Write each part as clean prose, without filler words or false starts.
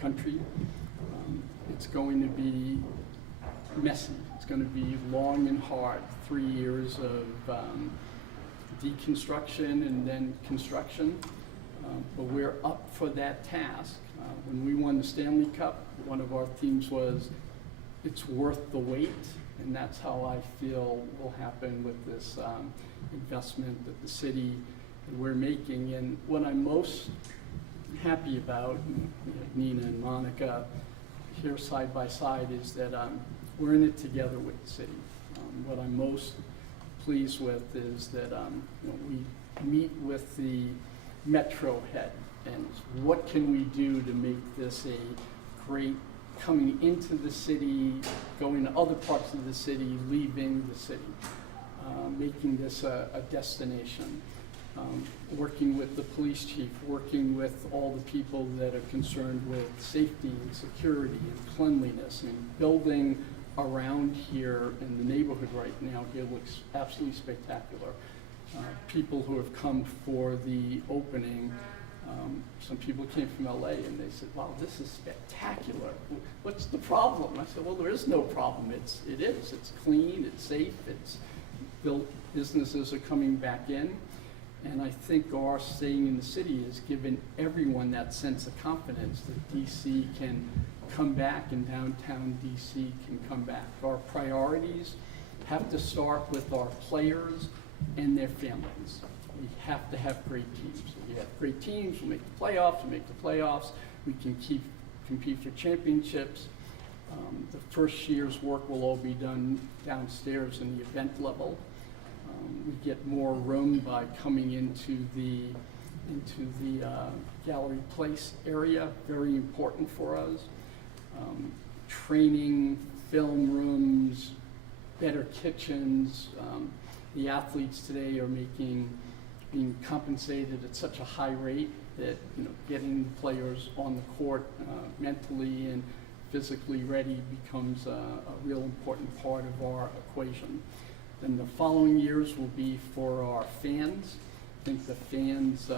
country. It's going to be messy. It's going to be long and hard. 3 years of deconstruction and then construction. But we're up for that task. When we won the Stanley Cup, one of our themes was, it's worth the wait, and that's how I feel will happen with this investment that the city that we're making. And what I'm most happy about, and, Nina and Monica here side by side, is that we're in it together with the city. What I'm most pleased with is that we meet with the Metro head and what can we do to make this a great coming into the city, going to other parts of the city, leaving the city, making this a destination. Working with the police chief, working with all the people that are concerned with safety and security and cleanliness, and building around here in the neighborhood right now here looks absolutely spectacular. People who have come for the opening, some people came from LA and they said, wow, this is spectacular. What's the problem? I said, well, there is no problem. It is. It's clean, it's safe, it's built, businesses are coming back in. And I think our staying in the city has given everyone that sense of confidence that DC can come back and downtown DC can come back. Our priorities have to start with our players and their families. We have to have great teams. If we have great teams, we'll make the playoffs, we can compete for championships. The first year's work will all be done downstairs in the event level. We get more room by coming into the Gallery Place area, very important for us. Training, film rooms, better kitchens. The athletes today are being compensated at such a high rate that getting the players on the court mentally and physically ready becomes a real important part of our equation. Then the following years will be for our fans. I think the fans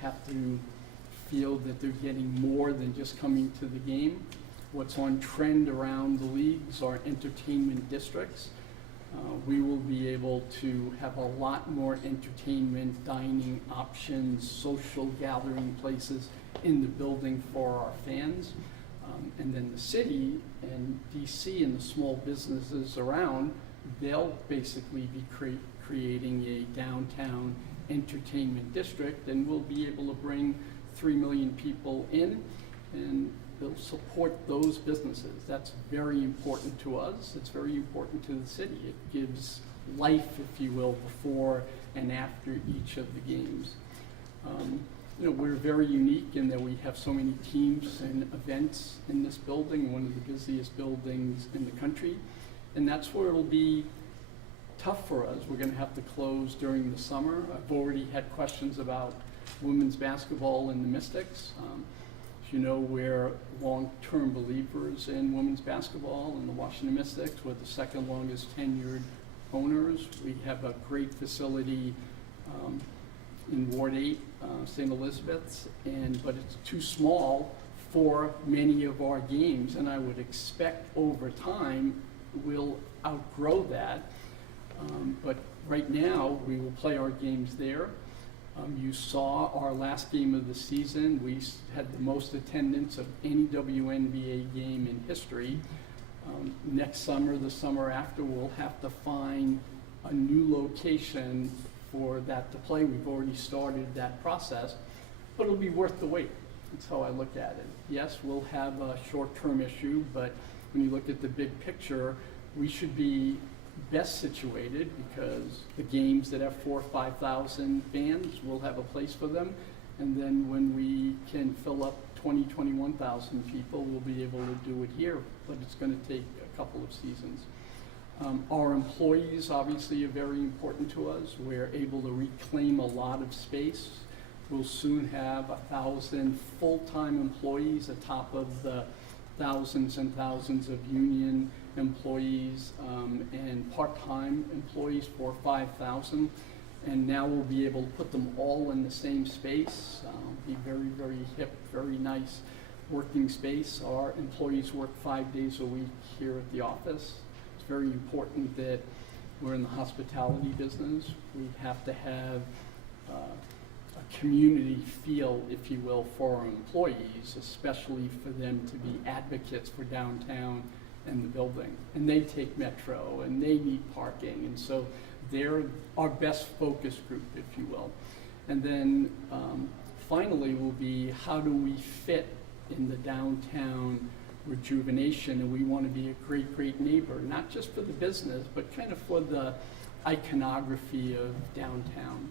have to feel that they're getting more than just coming to the game. What's on trend around the leagues are entertainment districts. We will be able to have a lot more entertainment, dining options, social gathering places in the building for our fans. And then the city and DC and the small businesses around, they'll basically be creating a downtown entertainment district, and we'll be able to bring 3 million people in, and they'll support those businesses. That's very important to us. It's very important to the city. It gives life, if you will, before and after each of the games. We're very unique in that we have so many teams and events in this building, one of the busiest buildings in the country. And that's where it'll be tough for us. We're going to have to close during the summer. I've already had questions about women's basketball and the Mystics. As you know, we're long-term believers in women's basketball, and the Washington Mystics, we're the second longest tenured owners. We have a great facility in Ward 8, St. Elizabeth's, but it's too small for many of our games, and I would expect over time we'll outgrow that. But right now, we will play our games there. You saw our last game of the season. We had the most attendance of any WNBA game in history. Next summer, the summer after, we'll have to find a new location for that to play. We've already started that process, but it'll be worth the wait. That's how I look at it. Yes, we'll have a short-term issue, but when you look at the big picture, we should be best situated because the games that have 4,000 or 5,000 fans will have a place for them. And then when we can fill up 20,000, 21,000 people, we'll be able to do it here, but it's going to take a couple of seasons. Our employees obviously are very important to us. We're able to reclaim a lot of space. We'll soon have 1,000 full-time employees atop of the thousands and thousands of union employees and part-time employees, 4,000 or 5,000. And now we'll be able to put them all in the same space, be very, very hip, very nice. working space. Our employees work 5 days a week here at the office. It's very important that we're in the hospitality business. We have to have a community feel, if you will, for our employees, especially for them to be advocates for downtown and the building. And they take Metro, and they need parking, and so they're our best focus group, if you will. And then finally will be, how do we fit in the downtown rejuvenation? And we want to be a great, great neighbor, not just for the business, but kind of for the iconography of downtown.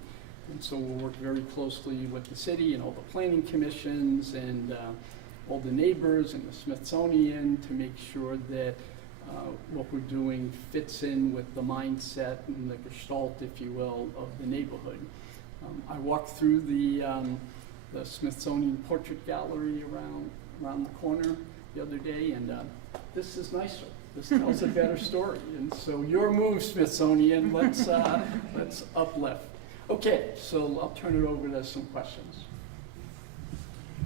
And so we'll work very closely with the city and all the planning commissions and all the neighbors and the Smithsonian to make sure that what we're doing fits in with the mindset and the gestalt, if you will, of the neighborhood. I walked through the Smithsonian Portrait Gallery around the corner the other day, and this is nicer. This tells a better story. And so your move, Smithsonian, let's uplift. Okay, so I'll turn it over to some questions.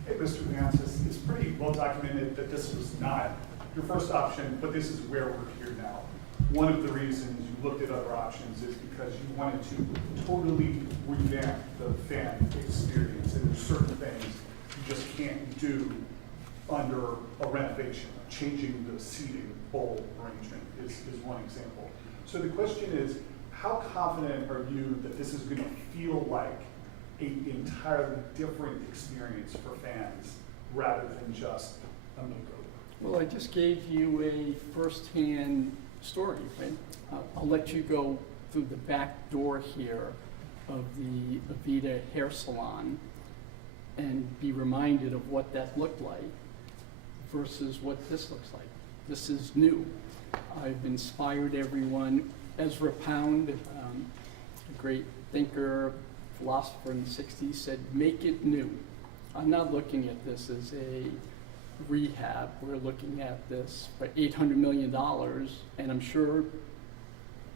Hey, Mr. Leonsis, it's pretty well documented that this was not your first option, but this is where we're here now. One of the reasons you looked at other options is because you wanted to totally revamp the fan experience, and there's certain things you just can't do under a renovation. Changing the seating bowl arrangement is one example. So the question is, how confident are you that this is going to feel like an entirely different experience for fans rather than just a makeover? Well, I just gave you a first-hand story, right? I'll let you go through the back door here of the Avita hair salon and be reminded of what that looked like versus what this looks like. This is new. I've inspired everyone. Ezra Pound, a great thinker, philosopher in the 60s, said, make it new. I'm not looking at this as a rehab. We're looking at this for $800 million, and I'm sure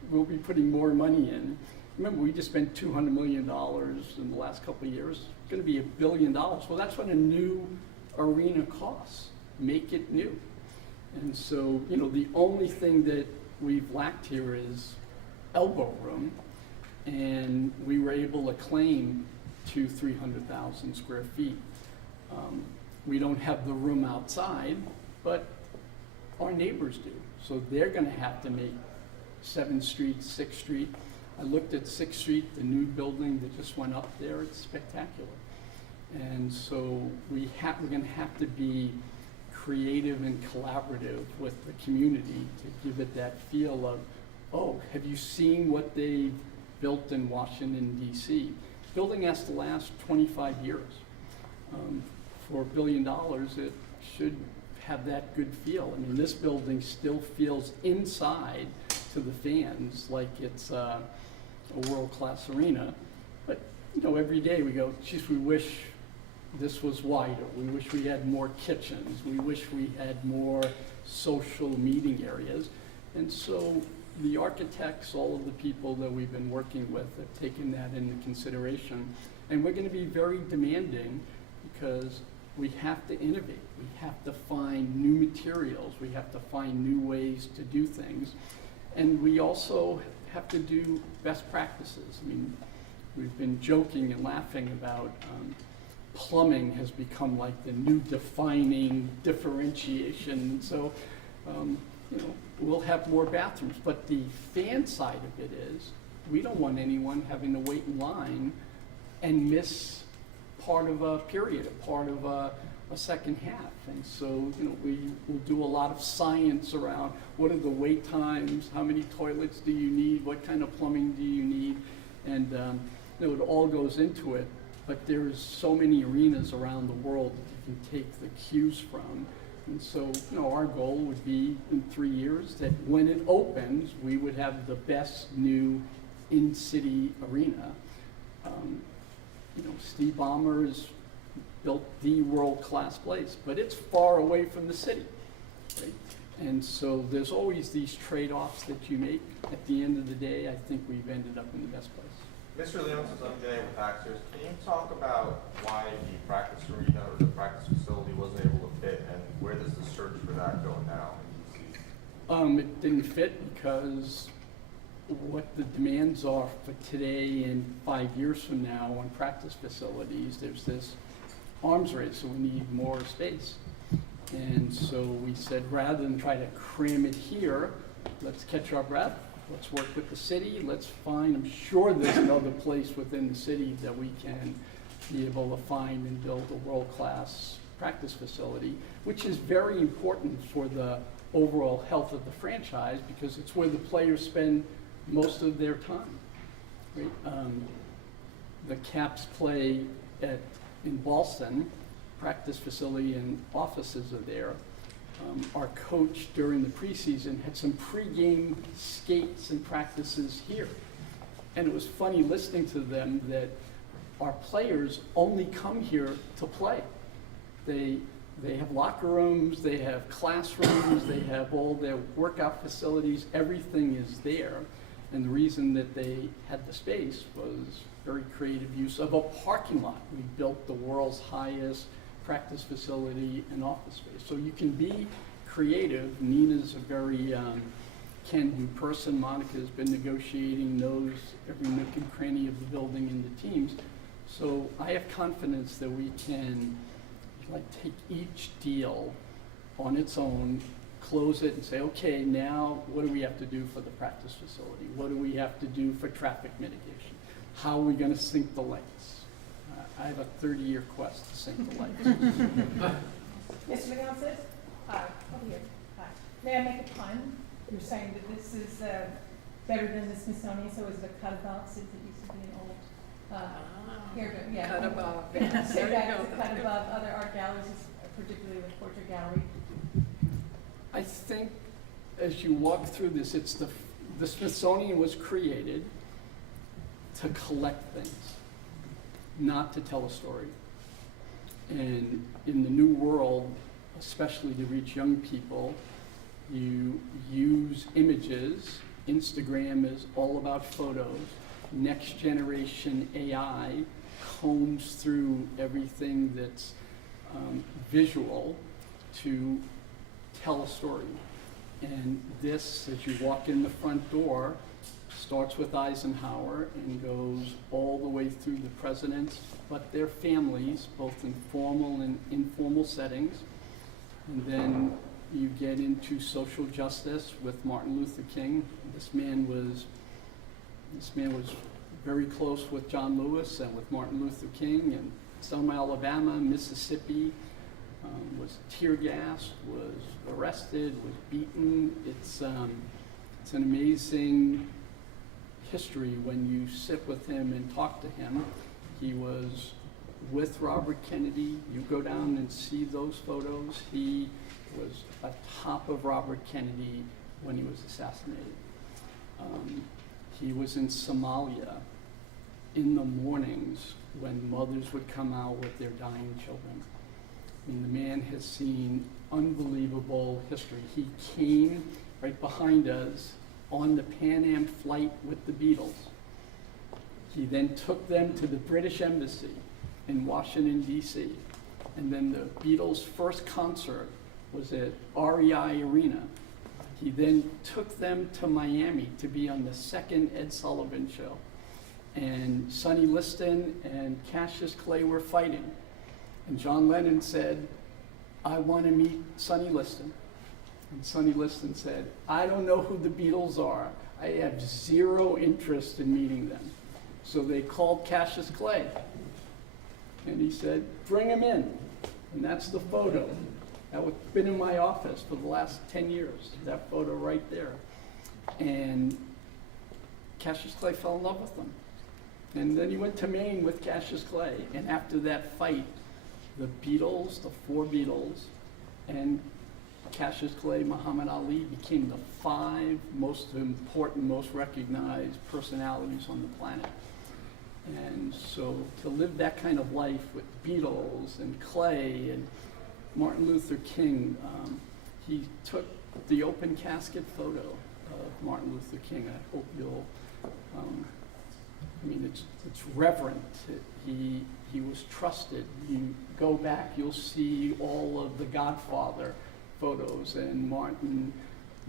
we'll be putting more money in. Remember, we just spent $200 million in the last couple of years. It's going to be $1 billion. Well, that's what a new arena costs. Make it new. And so, you know, the only thing that we've lacked here is elbow room, and we were able to claim 300,000 square feet. We don't have the room outside, but our neighbors do. So they're going to have to make 7th Street, 6th Street. I looked at 6th Street, the new building that just went up there. It's spectacular. And so we're going to have to be creative and collaborative with the community to give it that feel of, oh, have you seen what they built in Washington, D.C.? Building has to last 25 years. For $1 billion, it should have that good feel. I mean, this building still feels inside to the fans like it's a world-class arena. But, you know, every day we go, geez, we wish this was wider. We wish we had more kitchens. We wish we had more social meeting areas. And so the architects, all of the people that we've been working with have taken that into consideration. And we're going to be very demanding because we have to innovate. We have to find new materials. We have to find new ways to do things. And we also have to do best practices. I mean, we've been joking and laughing about plumbing has become like the new defining differentiation. So, you know, we'll have more bathrooms. But the fan side of it is, we don't want anyone having to wait in line and miss part of a period, a part of a second half. And so, you know, we will do a lot of science around what are the wait times, how many toilets do you need, what kind of plumbing do you need, and you know, it all goes into it. But there's so many arenas around the world that you can take the cues from. And so, you know, our goal would be in 3 years that when it opens, we would have the best new in-city arena. You know, Steve Ballmer's built the world-class place, but it's far away from the city, right? And so there's always these trade-offs that you make. At the end of the day, I think we've ended up in the best place. Mr. Leonsis, I'm Jay with Actors. Can you talk about why the practice arena or the practice facility wasn't able to fit It didn't fit because what the demands are for today and 5 years from now on practice facilities, there's this arms race, so we need more space. And so we said, rather than try to cram it here, let's catch our breath, let's work with the city, let's find, I'm sure there's another place within the city that we can be able to find and build a world-class practice facility, which is very important for the overall health of the franchise because it's where the players spend most of their time. Right? The Caps play in Boston, practice facility and offices are there. Our coach during the preseason had some pregame skates and practices here. And it was funny listening to them that our players only come here to play. They have locker rooms, they have classrooms, they have all their workout facilities, everything is there. And the reason that they had the space was very creative use of a parking lot. We built the world's highest practice facility and office space. So you can be creative. Nina's a very can-do person. Monica's been negotiating, knows every nook and cranny of the building and the teams. So I have confidence that we can take each deal on its own, close it and say, okay, now what do we have to do for the practice facility? What do we have to do for traffic mitigation? How are we going to sync the lights? I have a 30-year quest to sync the lights. Mr. Leonsis? Hi, over here. Hi. May I make a pun? You're saying that this is better than the Smithsonian, so is it a cut above since it used to be an old yeah. Cut above. Say that it's a cut above other art galleries, particularly the Portrait Gallery. I think as you walk through this, it's the Smithsonian was created to collect things, not to tell a story. And in the new world, especially to reach young people, you use images. Instagram is all about photos. Next generation AI combs through everything that's visual to tell a story. And this, as you walk in the front door, starts with Eisenhower and goes all the way through the presidents, but their families, both in formal and informal settings. And then you get into social justice with Martin Luther King. This man was very close with John Lewis and with Martin Luther King, and Selma, Alabama, Mississippi, was tear gassed, was arrested, was beaten. It's an amazing history when you sit with him and talk to him. He was with Robert Kennedy. You go down and see those photos. He was atop of Robert Kennedy when he was assassinated. He was in Somalia in the mornings when mothers would come out with their dying children. I mean, the man has seen unbelievable history. He came right behind us on the Pan Am flight with the Beatles. He then took them to the British Embassy in Washington, D.C. And then the Beatles' first concert was at REI Arena. He then took them to Miami to be on the second Ed Sullivan show. And Sonny Liston and Cassius Clay were fighting. And John Lennon said, I want to meet Sonny Liston. And Sonny Liston said, I don't know who the Beatles are. I have zero interest in meeting them. So they called Cassius Clay. And he said, bring him in. And that's the photo. That has been in my office for the last 10 years, that photo right there. And Cassius Clay fell in love with them. And then he went to Maine with Cassius Clay. And after that fight, the Beatles, the four Beatles, and Cassius Clay, Muhammad Ali became the 5 most important, most recognized personalities on the planet. And so to live that kind of life with Beatles and Clay and Martin Luther King, he took the open casket photo of Martin Luther King. I hope you'll, it's reverent. He was trusted. You go back, you'll see all of the Godfather photos, and Martin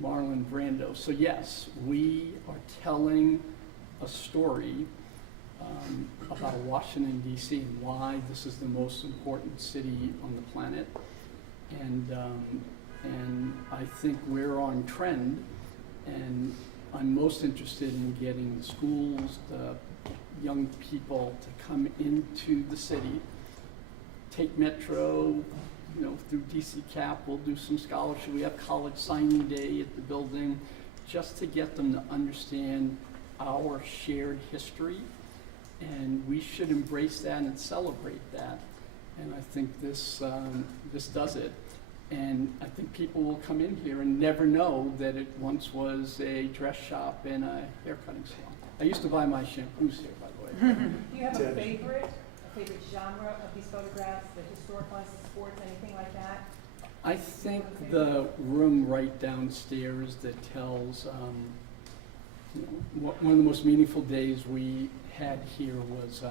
Marlon Brando. So yes, we are telling a story about Washington, D.C., and why this is the most important city on the planet. And I think we're on trend, and I'm most interested in getting the schools, the young people to come into the city, take Metro, you know, through DC Cap, we'll do some scholarship. We have college signing day at the building, just to get them to understand our shared history. And we should embrace that and celebrate that. And I think this does it. And I think people will come in here and never know that it once was a dress shop and a haircutting salon. I used to buy my shampoos here, by the way. Do you have a favorite genre of these photographs, the historical ones, the sports, anything like that? I think the room right downstairs that tells, you know, one of the most meaningful days we had here was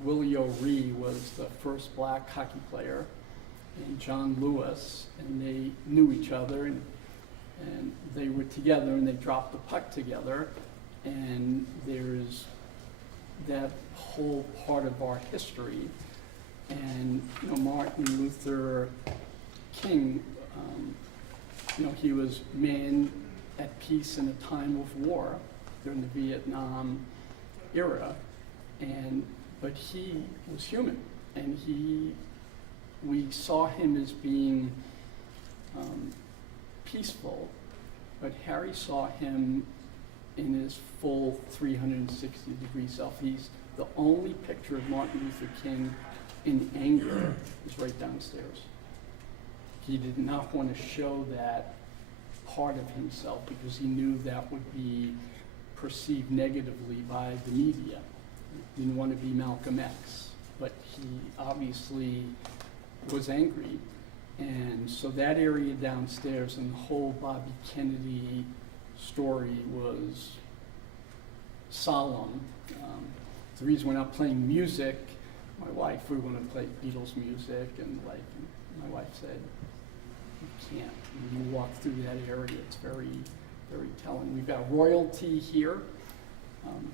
Willie O'Ree was the first black hockey player, and John Lewis, and they knew each other, and they were together, and they dropped the puck together, and there's that whole part of our history. And you know, Martin Luther King, you know, he was man at peace in a time of war during the Vietnam era, but he was human, and we saw him as being peaceful, but Harry saw him in his full 360-degree self. He's the only picture of Martin Luther King in anger is right downstairs. He did not want to show that part of himself because he knew that would be perceived negatively by the media. He didn't want to be Malcolm X, but he obviously was angry. And so that area downstairs and the whole Bobby Kennedy story was solemn. The reason we're not playing music, my wife, we want to play Beatles music, and like my wife said, you can't. When you walk through that area, it's very, very telling. We've got royalty here.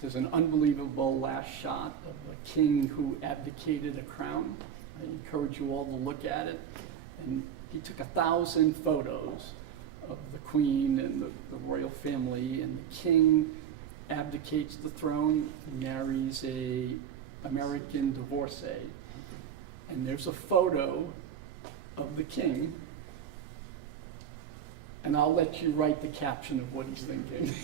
There's an unbelievable last shot of a king who abdicated a crown. I encourage you all to look at it. And he took 1,000 photos of the queen and the royal family, and the king abdicates the throne and marries a American divorcee. And there's a photo of the king, and I'll let you write the caption of what he's thinking.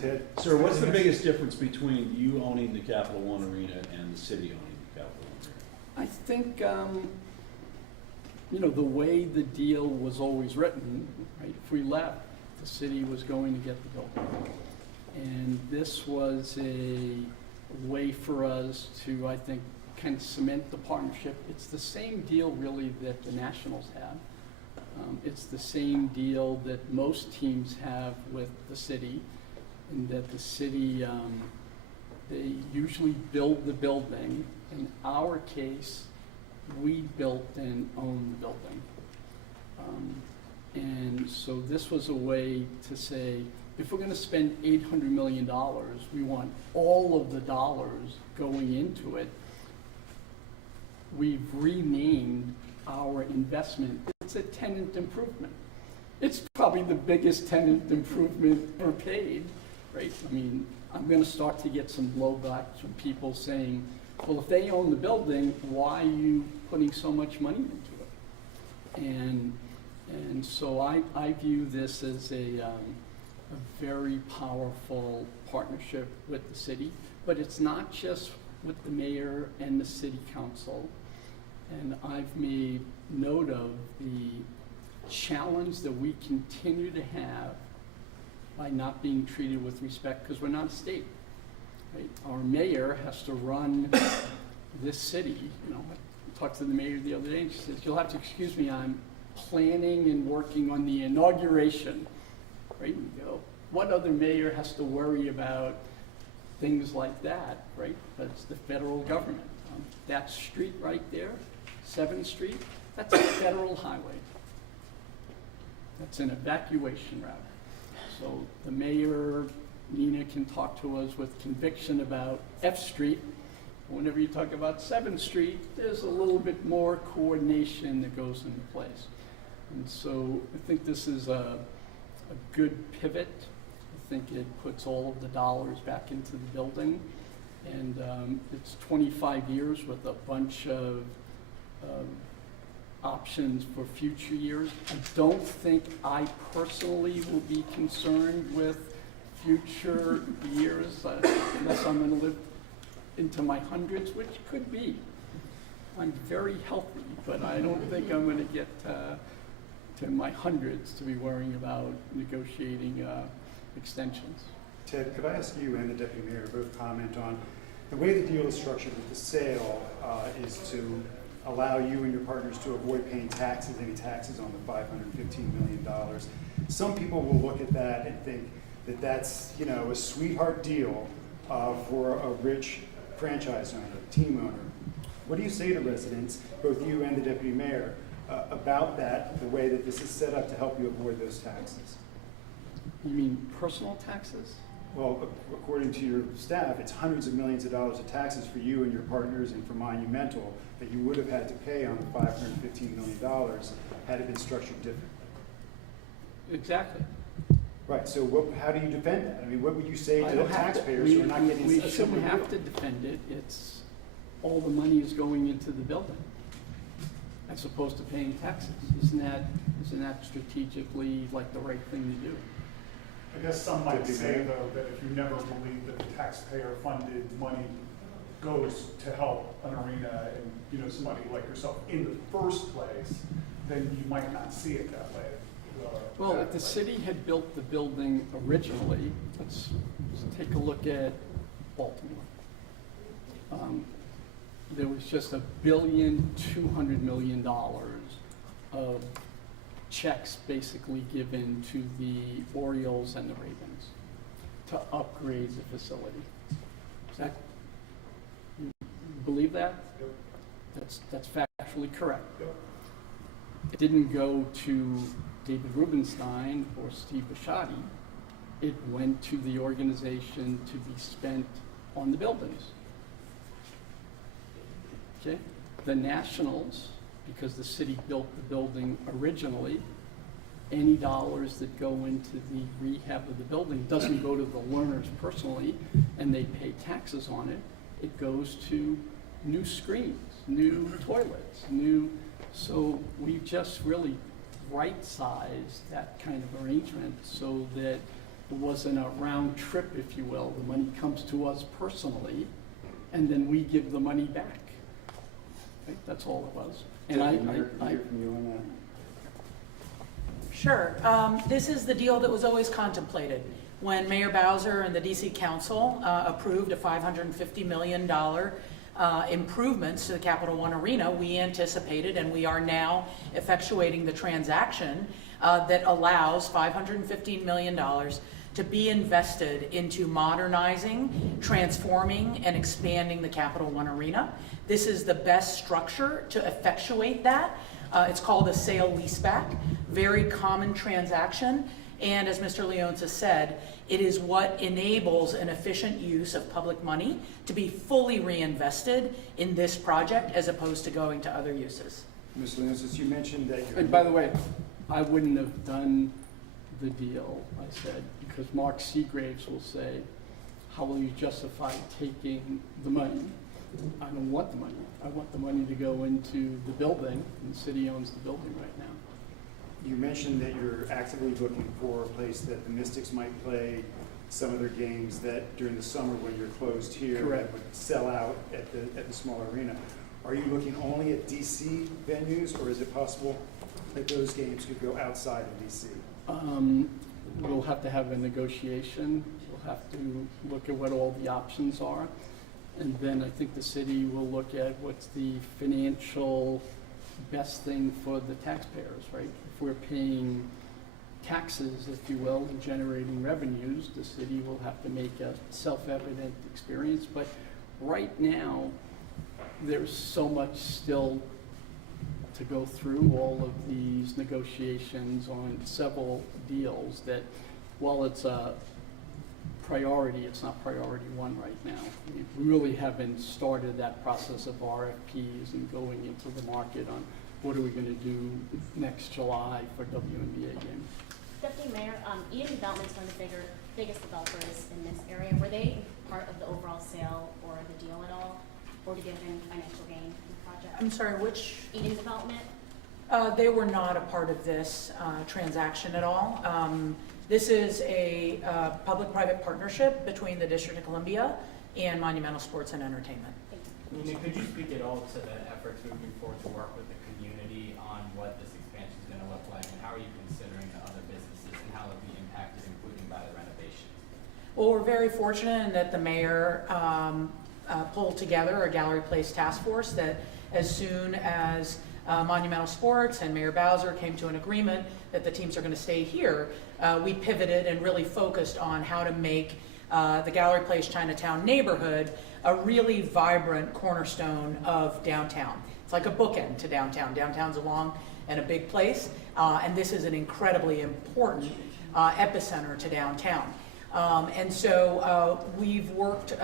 Ted? Sir, what's the biggest difference between you owning the Capital One Arena and the city owning the Capital One Arena? I think, you know, the way the deal was always written, right? If we left, the city was going to get the building. And this was a way for us to, I think, kind of cement the partnership. It's the same deal, really, that the Nationals have. It's the same deal that most teams have with the city, in that the city, they usually build the building. In our case, we built and own the building. And so this was a way to say, if we're going to spend $800 million, we want all of the dollars going into it. We've renamed our investment. It's a tenant improvement. It's probably the biggest tenant improvement ever paid, right? I mean, I'm going to start to get some blowback from people saying, well, if they own the building, why are you putting so much money into it? And so I view this as a very powerful partnership with the city, but it's not just with the mayor and the city council. And I've made note of the challenge that we continue to have by not being treated with respect, because we're not a state. Right? Our mayor has to run this city. You know, I talked to the mayor the other day, and she says, "You'll have to excuse me, I'm planning and working on the inauguration." Right? And you go, what other mayor has to worry about things like that, right? That's the federal government. That street right there, 7th Street, that's a federal highway. That's an evacuation route. So the mayor, Nina, can talk to us with conviction about F Street. Whenever you talk about 7th Street, there's a little bit more coordination that goes into place. And so I think this is a good pivot. I think it puts all of the dollars back into the building. And it's 25 years with a bunch of options for future years. I don't think I personally will be concerned with future years unless I'm going to live into my hundreds, which could be. I'm very healthy, but I don't think I'm going to get to my hundreds to be worrying about negotiating extensions. Ted, could I ask you and the Deputy Mayor to both comment on the way the deal is structured with the sale is to allow you and your partners to avoid paying taxes, any taxes on the $515 million. Some people will look at that and think that that's, you know, a sweetheart deal for a rich franchise owner, team owner. What do you say to residents, both you and the Deputy Mayor, about that, the way that this is set up to help you avoid those taxes? You mean personal taxes? Well, according to your staff, it's hundreds of millions of dollars of taxes for you and your partners and for Monumental that you would have had to pay on the $515 million had it been structured differently. Exactly. Right, so how do you defend that? I mean, what would you say I to the don't have to- taxpayers who are not getting We a similar shouldn't have deal? to defend it. It's, all the money is going into the building as opposed to paying taxes. Isn't that strategically like the right thing to do? I guess some might Deputy say, Mayor? though, that if you never believe that the taxpayer-funded money goes to help an arena and, you know, somebody like yourself in the first place, then you might not see it that way. Well, if the city had built the building originally, let's take a look at Baltimore. There was just $1.2 billion of checks basically given to the Orioles and the Ravens to upgrade the facility. Is that, you believe that? Yep. That's factually correct. Yep. It didn't go to David Rubenstein or Steve Bisciotti. It went to the organization to be spent on the buildings. Okay? The Nationals, because the city built the building originally, any dollars that go into the rehab of the building doesn't go to the learners personally, and they pay taxes on it. It goes to new screens, new toilets, so we've just really right-sized that kind of arrangement so that it wasn't a round trip, if you will. The money comes to us personally, and then we give the money back. Right? That's all it was. And Deputy Mayor, can we hear from you on that? Sure. This is the deal that was always contemplated. When Mayor Bowser and the DC Council approved a $550 million improvements to the Capital One Arena, we anticipated, and we are now effectuating the transaction that allows $515 million to be invested into modernizing, transforming, and expanding the Capital One Arena. This is the best structure to effectuate that. It's called a sale-leaseback, very common transaction. And as Mr. Leonsis said, it is what enables an efficient use of public money to be fully reinvested in this project as opposed to going to other uses. Ms. Leonsis, you mentioned that you're... And by the way, I wouldn't have done the deal, I said, because Mark Seagraves will say, how will you justify taking the money? I don't want the money. I want the money to go into the building, and the city owns the building right now. You mentioned that you're actively looking for a place that the Mystics might play some of their games that during the summer when you're closed here Correct. that would sell out at the small arena. Are you looking only at DC venues, or is it possible that those games could go outside of DC? We'll have to have a negotiation. We'll have to look at what all the options are. And then I think the city will look at what's the financial best thing for the taxpayers, right? If we're paying taxes, if you will, and generating revenues, the city will have to make a self-evident experience. But right now, there's so much still to go through all of these negotiations on several deals that, while it's a priority, it's not priority one right now. We really haven't started that process of RFPs and going into the market on what are we going to do next July for WNBA game. Deputy Mayor, Eden Development's one of the biggest developers in this area. Were they part of the overall sale or the deal at all? Or did they have any financial gain in the project? I'm sorry, which? Eden Development? They were not a part of this transaction at all. This is a public-private partnership between the District of Columbia and Monumental Sports and Entertainment. Nina, could you speak at all to the efforts moving forward to work with the community on what this expansion is going to look like, and how are you considering the other businesses and how they'll be impacted, including by the renovation? Well, we're very fortunate in that the mayor pulled together a Gallery Place task force that as soon as Monumental Sports and Mayor Bowser came to an agreement that the teams are going to stay here, we pivoted and really focused on how to make the Gallery Place Chinatown neighborhood a really vibrant cornerstone of downtown. It's like a bookend to downtown. Downtown's a long and a big place, and this is an incredibly important epicenter to downtown. And so we've worked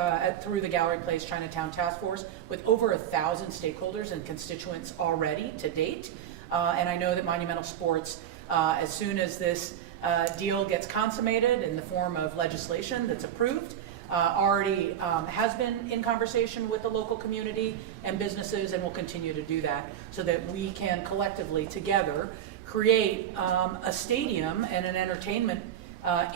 through the Gallery Place Chinatown Task Force with over 1,000 stakeholders and constituents already to date. And I know that Monumental Sports, as soon as this deal gets consummated in the form of legislation that's approved, already has been in conversation with the local community and businesses, and will continue to do that so that we can collectively together create a stadium and an entertainment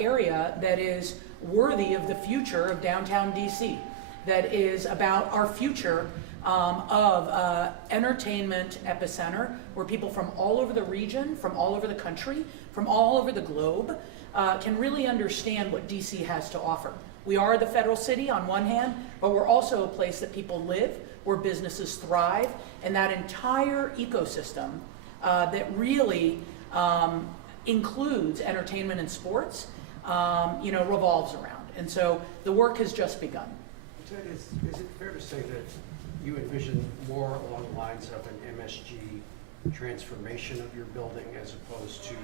area that is worthy of the future of downtown DC, that is about our future of entertainment epicenter where people from all over the region, from all over the country, from all over the globe can really understand what DC has to offer. We are the federal city on one hand, but we're also a place that people live, where businesses thrive, and that entire ecosystem that really includes entertainment and sports, revolves around. And so the work has just begun. Ted, is it fair to say that you envision more along the lines of an MSG transformation of your building as opposed to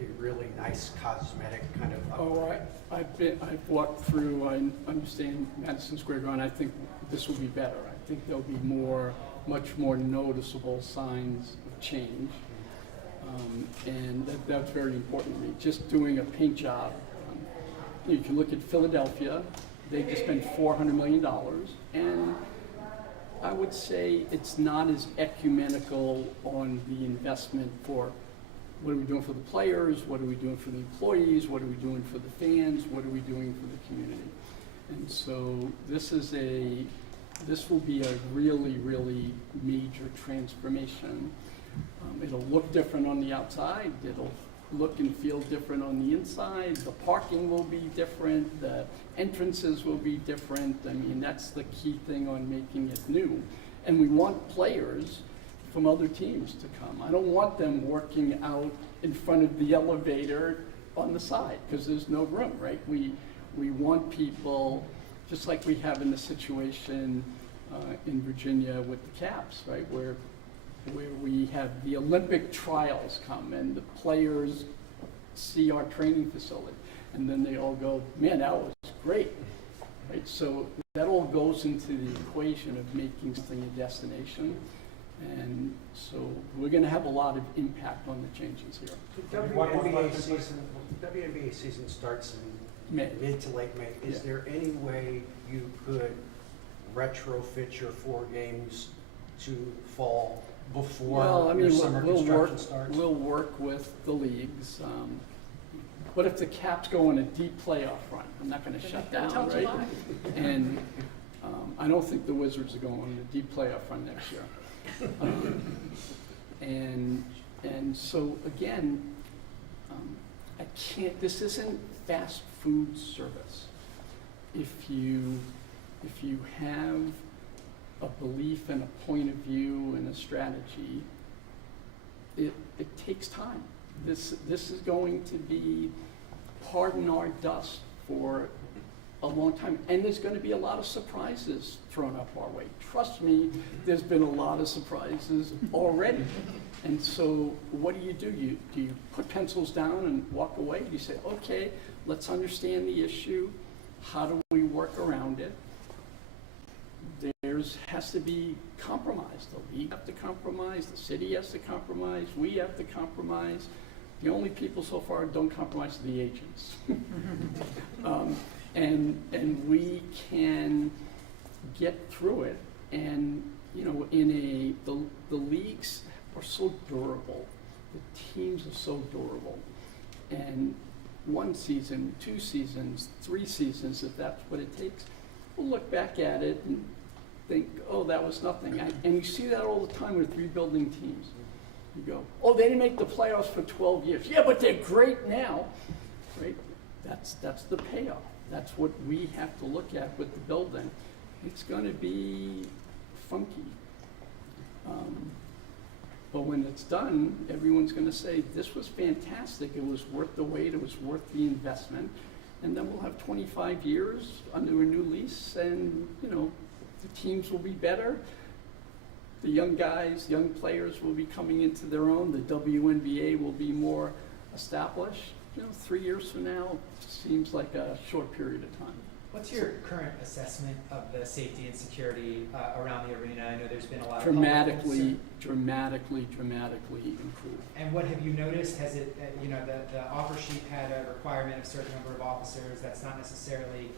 a really nice cosmetic kind of upgrade? I've walked through, I understand Madison Square Garden. I think this will be better. I think there'll be much more noticeable signs of change. And that's very important to me. Just doing a paint job. You can look at Philadelphia. They just spent $400 million. And I would say it's not as ecumenical on the investment for what are we doing for the players, what are we doing for the employees, what are we doing for the fans, what are we doing for the community. And so this will be a really, really major transformation. It'll look different on the outside. It'll look and feel different on the inside. The parking will be different. The entrances will be different. I mean, that's the key thing on making it new. And we want players from other teams to come. I don't want them working out in front of the elevator on the side because there's no room, right? We want people, just like we have in the situation in Virginia with the Caps, right? Where we have the Olympic trials come and the players see our training facility and then they all go, man, that was great, right? So that all goes into the equation of making something a destination. And so we're going to have a lot of impact on the changes here. The WNBA season starts in mid to late May. Is there any way you could retrofit your 4 games to fall before your summer construction starts? We'll work with the leagues. What if the Caps go on a deep playoff run? I'm not going to shut down, right? And I don't think the Wizards are going on a deep playoff run next year. And so again, I can't. This isn't fast food service. If you have a belief and a point of view and a strategy, it takes time. This is going to be, pardon our dust, for a long time, and there's gonna be a lot of surprises thrown up our way. Trust me, there's been a lot of surprises already. And so what do? Do you put pencils down and walk away? Do you say, okay, let's understand the issue, how do we work around it? Has to be compromise. The league have to compromise, the city has to compromise, we have to compromise. The only people so far who don't compromise are the agents. And we can get through it. And, you know, the leagues are so durable. The teams are so durable. And 1 season, 2 seasons, 3 seasons, if that's what it takes, we'll look back at it and think, oh, that was nothing. And you see that all the time with rebuilding teams. You go, oh, they didn't make the playoffs for 12 years. Yeah, but they're great now, right? That's the payoff. That's what we have to look at with the building. It's going to be funky. But when it's done, everyone's going to say, this was fantastic. It was worth the wait. It was worth the investment. And then we'll have 25 years under a new lease, and, you know, the teams will be better. The young guys, young players will be coming into their own. The WNBA will be more established. You know, 3 years from now seems like a short period of time. What's your current assessment of the safety and security around the arena? I know there's been a lot of dramatically improved. And what have you noticed? Has it, you know, the offer sheet had a requirement of a certain number of officers. That's not necessarily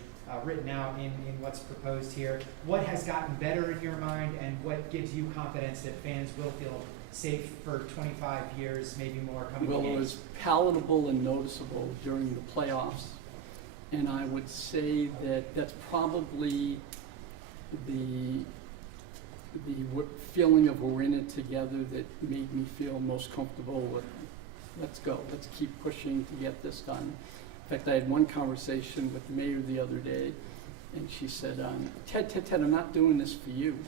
written out in what's proposed here. What has gotten better in your mind, and what gives you confidence that fans will feel safe for 25 years, maybe more, coming to games? Well, it was palatable and noticeable during the playoffs. And I would say that that's probably the feeling of we're in it together that made me feel most comfortable with, let's go, let's keep pushing to get this done. In fact, I had one conversation with the mayor the other day, and she said, Ted, I'm not doing this for you.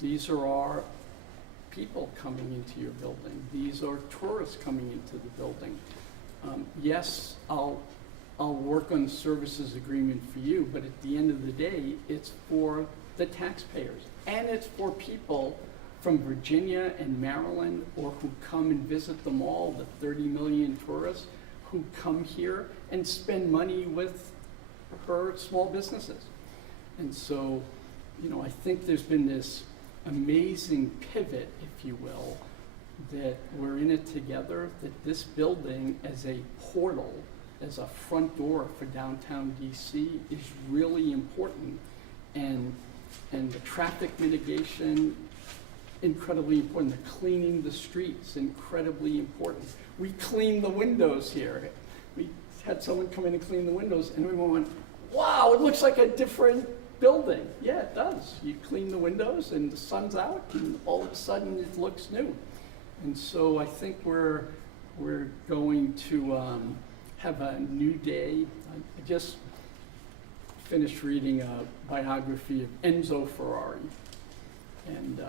These are our people coming into your building. These are tourists coming into the building. Yes, I'll work on the services agreement for you, but at the end of the day, it's for the taxpayers. And it's for people from Virginia and Maryland, or who come and visit the mall, the 30 million tourists who come here and spend money with her small businesses. And so, you know, I think there's been this amazing pivot, if you will, that we're in it together, that this building as a portal, as a front door for downtown DC is really important. And the traffic mitigation, incredibly important. The cleaning the streets, incredibly important. We clean the windows here. We had someone come in and clean the windows, and we went, wow, it looks like a different building. Yeah, it does. You clean the windows and the sun's out, and all of a sudden it looks new. And so I think we're going to have a new day. I just finished reading a biography of Enzo Ferrari. And,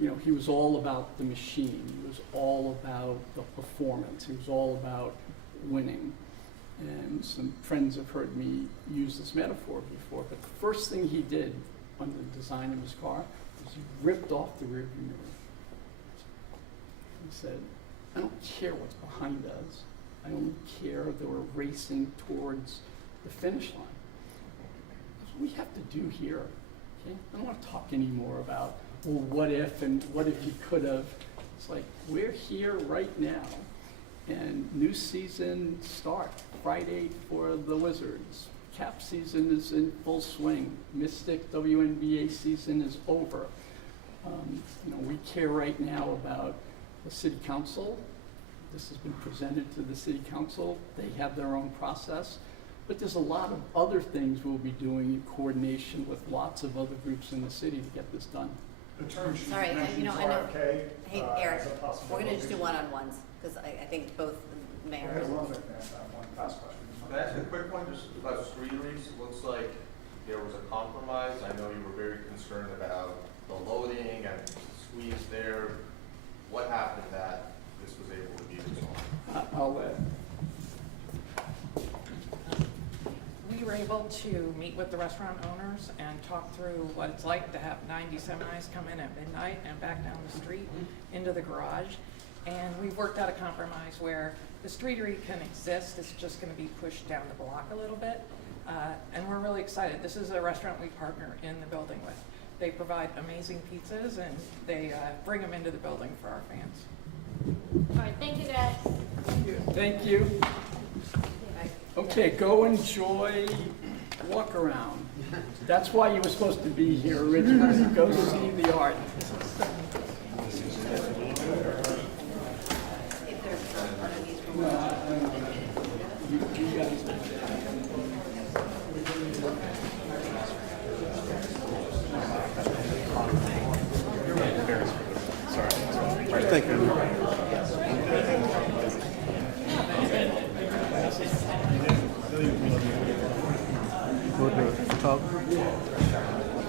you know, he was all about the machine. He was all about the performance. He was all about winning. And some friends have heard me use this metaphor before, but the first thing he did on the design of his car was he ripped off the rearview mirror. He said, I don't care what's behind us. I only care that we're racing towards the finish line. That's what we have to do here. Okay? I don't want to talk anymore about, well, what if and what if you could have. It's like, we're here right now. And new season start Friday for the Wizards. Cap season is in full swing. Mystic WNBA season is over. You know, we care right now about the city council. This has been presented to the city council. They have their own process. But there's a lot of other things we'll be doing in coordination with lots of other groups in the city to get this done. The term sheet Sorry, mentions you know, I know. RFK. Hey, as Eric, a possible we're gonna just do location. one-on-ones, because I think both the Yeah, mayors. as long as I can ask that one last question. Can I ask a quick one, just about street lease? It looks like there was a compromise. I know you were very concerned about the loading and squeeze there. What happened that this was able to be resolved? I'll We were able to meet with the restaurant owners and talk through what it's like to have 90 semis come in at midnight and back down the street into the garage. And we've worked out a compromise where the streetery can exist, it's just gonna be pushed down the block a little bit. And we're really excited. This is a restaurant we partner in the building with. They provide amazing pizzas and they bring them into the building for our fans. All right, thank you guys. Thank you. Okay, go enjoy, walk around. That's why you were supposed to be here originally. Go see the art. Thank you. What the talk?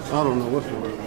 I don't know what's the word.